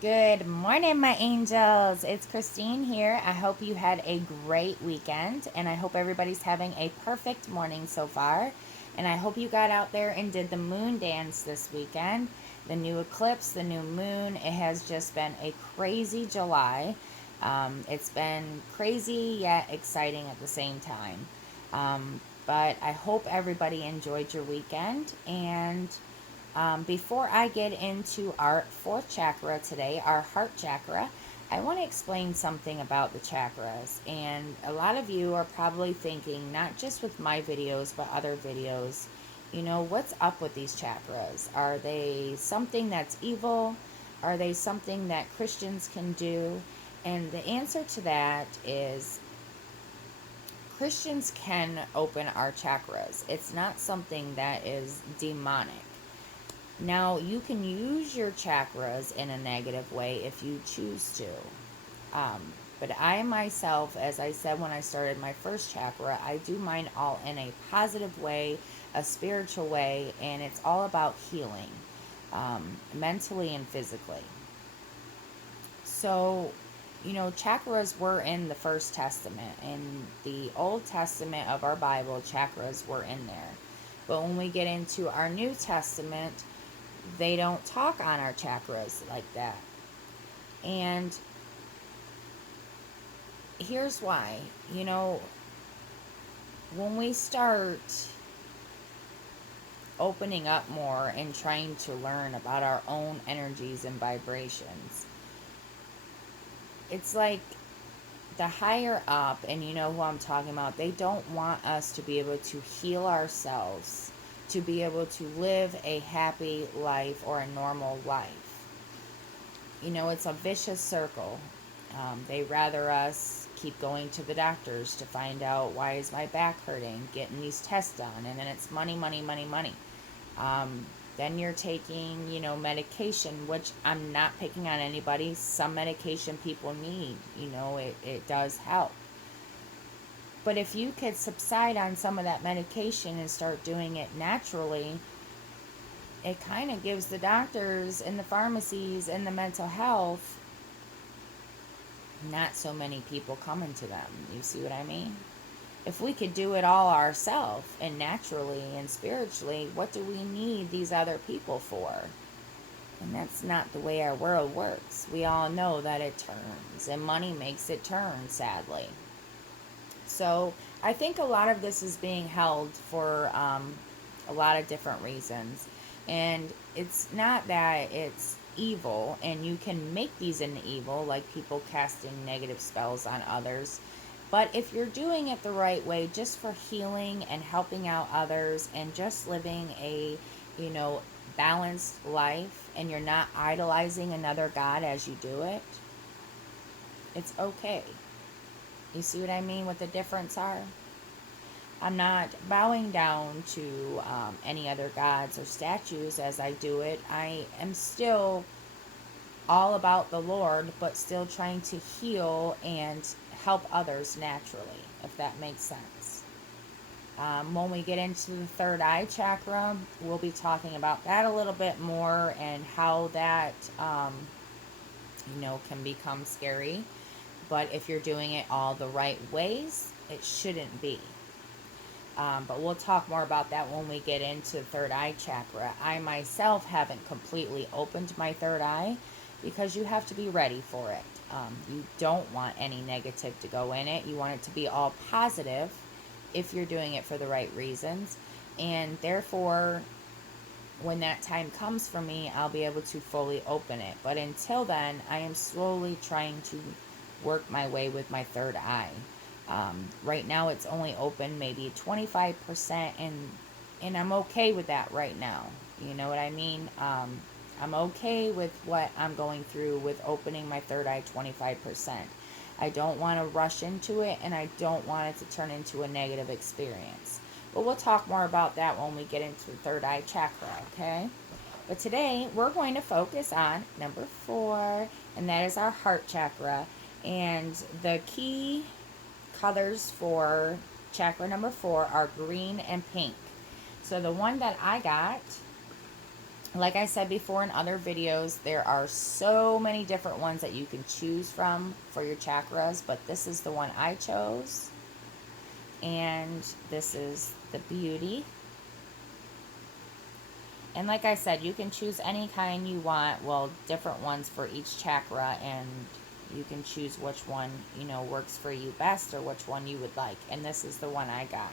Good morning, my angels. It's Christine here. I hope you had a great weekend, and I hope everybody's having a perfect morning so far. And I hope you got out there and did the moon dance this weekend. The new eclipse, the new moon. It has just been a crazy July. It's been crazy yet exciting at the same time. But I hope everybody enjoyed your weekend, and before I get into our fourth chakra today, our heart chakra, I want to explain something about the chakras. And a lot of you are probably thinking, not just with my videos, but other videos, what's up with these chakras? Are they something that's evil? Are they something that Christians can do? And the answer to that is Christians can open our chakras. It's not something that is demonic. Now, you can use your chakras in a negative way if you choose to. But I myself, as I said when I started my first chakra, I do mine all in a positive way, a spiritual way, and it's all about healing, mentally and physically. So, chakras were in the First Testament. In the Old Testament of our Bible, chakras were in there. But when we get into our New Testament, they don't talk on our chakras like that. And here's why. When we start opening up more and trying to learn about our own energies and vibrations, it's like the higher up, and you know who I'm talking about, they don't want us to be able to heal ourselves, to be able to live a happy life or a normal life. It's a vicious circle. They rather us keep going to the doctors to find out why is my back hurting, getting these tests done, and then it's money, money, money, money. Um, then you're taking, medication, which I'm not picking on anybody. Some medication people need, it does help. But if you could subside on some of that medication and start doing it naturally, it kind of gives the doctors and the pharmacies and the mental health not so many people coming to them. You see what I mean? If we could do it all ourselves and naturally and spiritually, what do we need these other people for? And that's not the way our world works. We all know that it turns, and money makes it turn, sadly. So I think a lot of this is being held for a lot of different reasons. And it's not that it's evil, and you can make these into evil, like people casting negative spells on others. But if you're doing it the right way, just for healing and helping out others and just living a, you know, balanced life, and you're not idolizing another God as you do it, it's okay. You see what I mean? What the difference are? I'm not bowing down to any other gods or statues as I do it. I am still all about the Lord, but still trying to heal and help others naturally, if that makes sense. When we get into the third eye chakra, we'll be talking about that a little bit more, and how that, can become scary. But if you're doing it all the right ways, it shouldn't be. But we'll talk more about that when we get into third eye chakra. I myself haven't completely opened my third eye because you have to be ready for it. You don't want any negative to go in it. You want it to be all positive if you're doing it for the right reasons. And therefore, when that time comes for me, I'll be able to fully open it. But until then, I am slowly trying to work my way with my third eye. Right now, it's only open maybe 25%, and I'm okay with that right now. You know what I mean? I'm okay with what I'm going through with opening my third eye 25%. I don't want to rush into it, and I don't want it to turn into a negative experience. But we'll talk more about that when we get into the third eye chakra, okay? But today we're going to focus on number 4, and that is our heart chakra. And the key colors for chakra number 4 are green and pink. So the one that I got Like I said before in other videos, there are so many different ones that you can choose from for your chakras, but this is the one I chose. And this is the beauty. And like I said, you can choose any kind you want, well, different ones for each chakra, and you can choose which one, works for you best or which one you would like. And this is the one I got.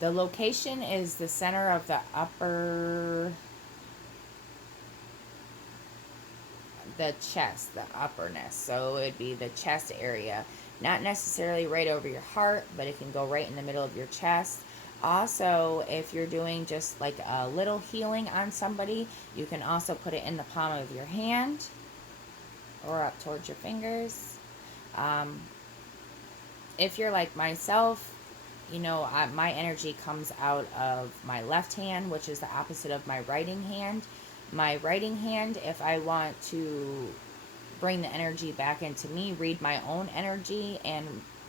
The location is the center of the chest, the upperness. So it would be the chest area. Not necessarily right over your heart, but it can go right in the middle of your chest. Also, if you're doing just like a little healing on somebody, you can also put it in the palm of your hand or up towards your fingers. Um, if you're like myself, my energy comes out of my left hand, which is the opposite of my writing hand. My writing hand, if I want to bring the energy back into me, read my own energy, and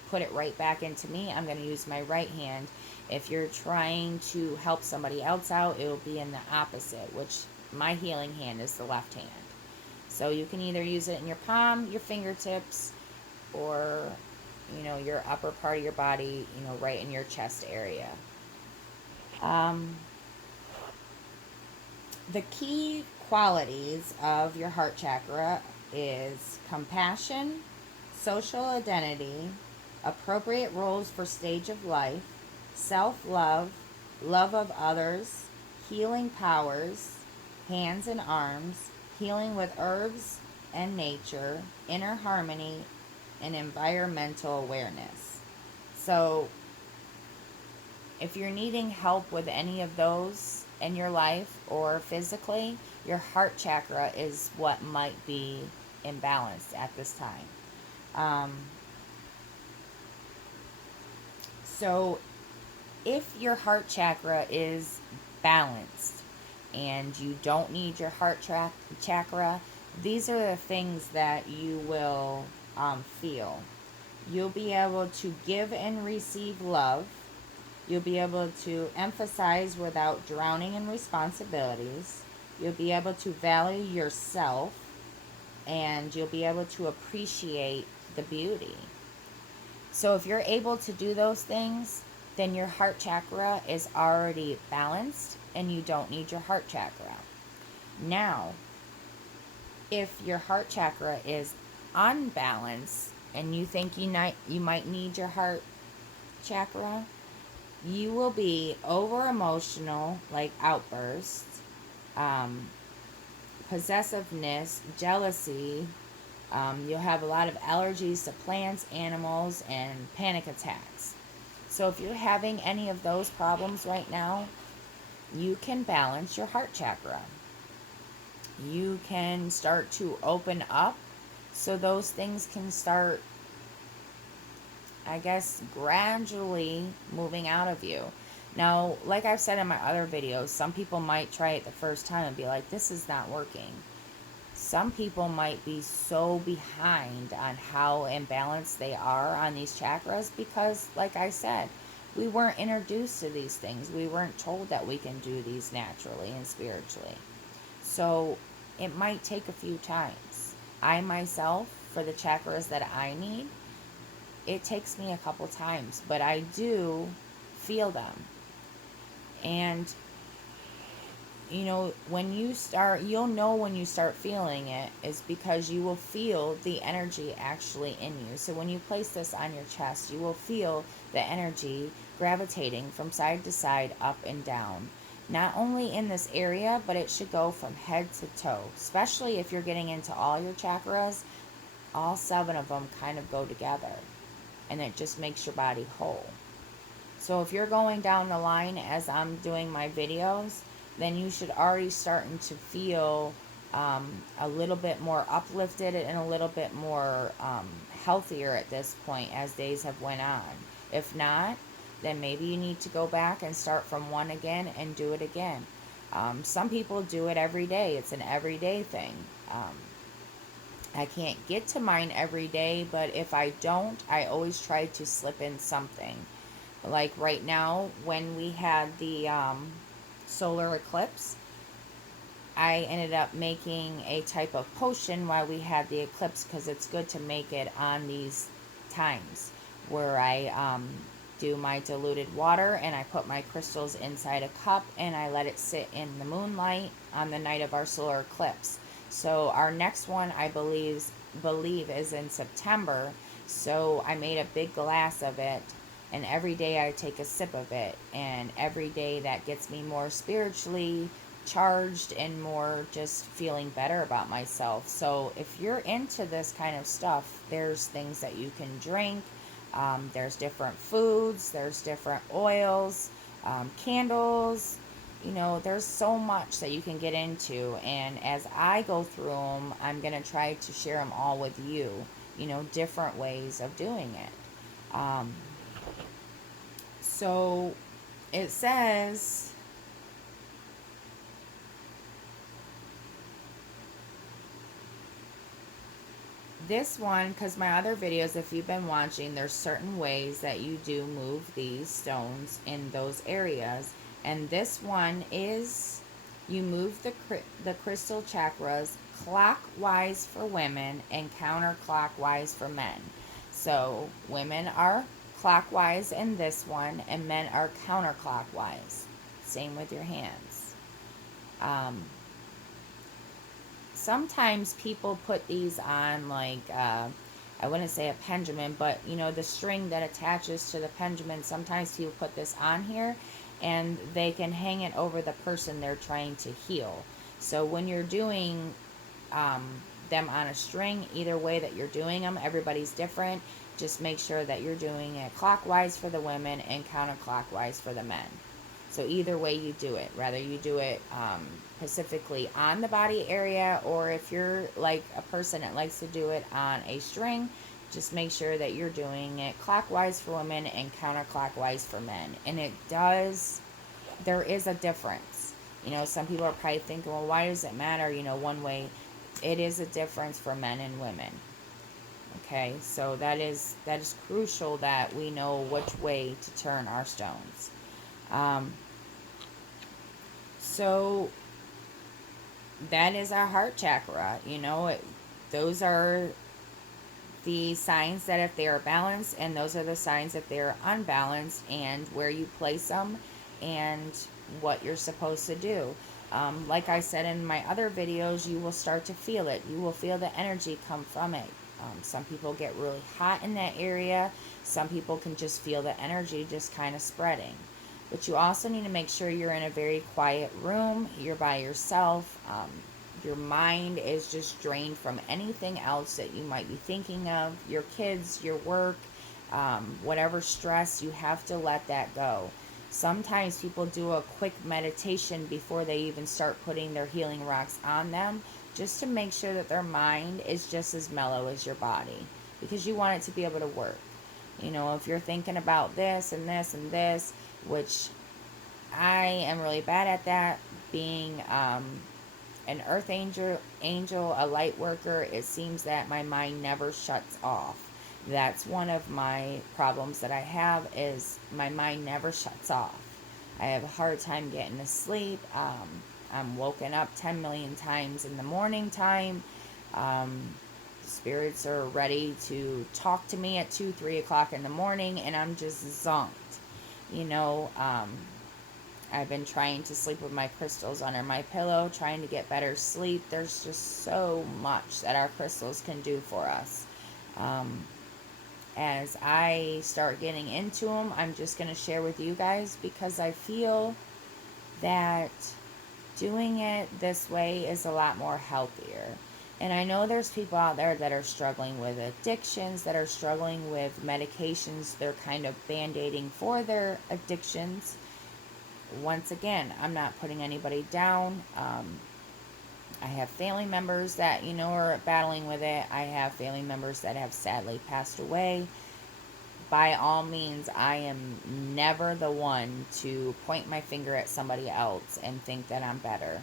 put it right back into me, I'm going to use my right hand. If you're trying to help somebody else out, it will be in the opposite, which my healing hand is the left hand. So you can either use it in your palm, your fingertips, or your upper part of your body, right in your chest area. Um, the key qualities of your heart chakra is compassion, social identity, appropriate roles for stage of life, self-love, love of others, healing powers, hands and arms, healing with herbs and nature, inner harmony, and environmental awareness. So if you're needing help with any of those in your life or physically, your heart chakra is what might be imbalanced at this time. Um, so if your heart chakra is balanced and you don't need your chakra, these are the things that you will feel. You'll be able to give and receive love. You'll be able to emphasize without drowning in responsibilities. You'll be able to value yourself, and you'll be able to appreciate the beauty. So if you're able to do those things, then your heart chakra is already balanced and you don't need your heart chakra. Now, if your heart chakra is unbalanced and you think you might need your heart chakra, you will be over emotional, like outbursts, um, possessiveness, jealousy. You'll have a lot of allergies to plants, animals, and panic attacks. So if you're having any of those problems right now, you can balance your heart chakra. You can start to open up so those things can start, I guess, gradually moving out of you. Now, like I've said in my other videos, some people might try it the first time and be like, this is not working. Some people might be so behind on how imbalanced they are on these chakras because, like I said, we weren't introduced to these things. We weren't told that we can do these naturally and spiritually. So it might take a few times. I myself, for the chakras that I need, it takes me a couple times, but I do feel them. And when you start, you'll know when you start feeling it is because you will feel the energy actually in you. So when you place this on your chest, you will feel the energy gravitating from side to side, up and down. Not only in this area, but it should go from head to toe, especially if you're getting into all your chakras. All 7 of them kind of go together, and it just makes your body whole. So if you're going down the line as I'm doing my videos, then you should already starting to feel a little bit more uplifted and a little bit more healthier at this point as days have went on. If not, then maybe you need to go back and start from one again and do it again. Some people do it every day. It's an everyday thing. I can't get to mine every day, but if I don't, I always try to slip in something. Like right now, when we had the solar eclipse, I ended up making a type of potion while we had the eclipse, because it's good to make it on these times where I do my diluted water and I put my crystals inside a cup and I let it sit in the moonlight on the night of our solar eclipse. So our next one, I believe is in September. So I made a big glass of it, and every day I take a sip of it, and every day that gets me more spiritually charged and more just feeling better about myself. So if you're into this kind of stuff, there's things that you can drink. There's different foods, there's different oils, candles. You know, there's so much that you can get into. And as I go through them, I'm going to try to share them all with you, you know, different ways of doing it. So it says, this one, because my other videos, if you've been watching, there's certain ways that you do move these stones in those areas. And this one is, you move the crystal chakras clockwise for women and counterclockwise for men. So women are clockwise in this one, and men are counterclockwise. Same with your hands. Sometimes people put these on, like, I wouldn't say a pendulum, but you know, the string that attaches to the pendulum, sometimes people put this on here and they can hang it over the person they're trying to heal. So when you're doing them on a string, either way that you're doing them, everybody's different. Just make sure that you're doing it clockwise for the women and counterclockwise for the men. So either way you do it, whether you do it specifically on the body area, or if you're like a person that likes to do it on a string, just make sure that you're doing it clockwise for women and counterclockwise for men. And there is a difference. You know, some people are probably thinking, well, why does it matter, you know, one way? It is a difference for men and women. Okay, so that is crucial that we know which way to turn our stones. So that is our heart chakra. You know, those are the signs that if they are balanced, and those are the signs if they're unbalanced, and where you place them and what you're supposed to do. Like I said in my other videos, you will start to feel it. You will feel the energy come from it. Some people get really hot in that area. Some people can just feel the energy just kind of spreading. But you also need to make sure you're in a very quiet room. You're by yourself. Your mind is just drained from anything else that you might be thinking of. Your kids, your work, whatever stress, you have to let that go. Sometimes people do a quick meditation before they even start putting their healing rocks on them, just to make sure that their mind is just as mellow as your body, because you want it to be able to work. You know, if you're thinking about this and this and this, which I am really bad at that, being an earth angel, a light worker, it seems that my mind never shuts off. That's one of my problems that I have, is my mind never shuts off. I have a hard time getting to sleep. I'm woken up 10 million times in the morning time. Spirits are ready to talk to me at 2, 3 o'clock in the morning, and I'm just zonked. You know, I've been trying to sleep with my crystals under my pillow, trying to get better sleep. There's just so much that our crystals can do for us. As I start getting into them, I'm just going to share with you guys, because I feel that doing it this way is a lot more healthier. And I know there's people out there that are struggling with addictions, that are struggling with medications. They're kind of band-aiding for their addictions. Once again, I'm not putting anybody down. I have family members that, you know, are battling with it. I have family members that have sadly passed away. By all means, I am never the one to point my finger at somebody else and think that I'm better.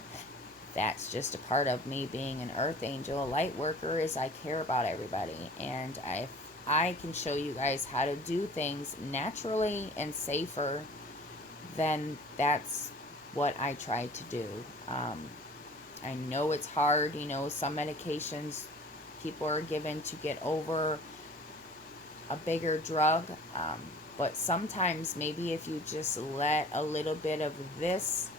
That's just a part of me being an earth angel, a light worker, is I care about everybody. And if I can show you guys how to do things naturally and safer, then that's what I try to do. I know it's hard, some medications people are given to get over a bigger drug. But sometimes maybe if you just let a little bit of this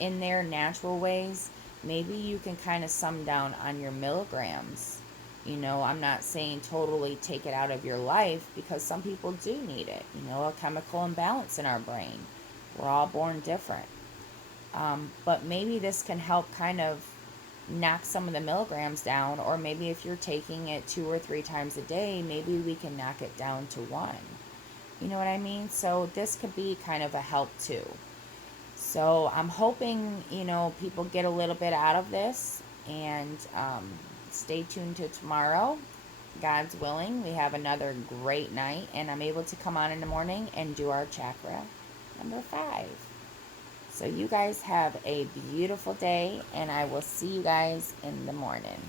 in there, natural ways, maybe you can kind of sum down on your milligrams. I'm not saying totally take it out of your life, because some people do need it, a chemical imbalance in our brain. We're all born different. But maybe this can help kind of knock some of the milligrams down, or maybe if you're taking it 2 or 3 times a day, maybe we can knock it down to one. You know what I mean? So this could be kind of a help too. So I'm hoping, people get a little bit out of this, and stay tuned to tomorrow. God's willing, we have another great night, and I'm able to come on in the morning and do our chakra number 5. So you guys have a beautiful day, and I will see you guys in the morning.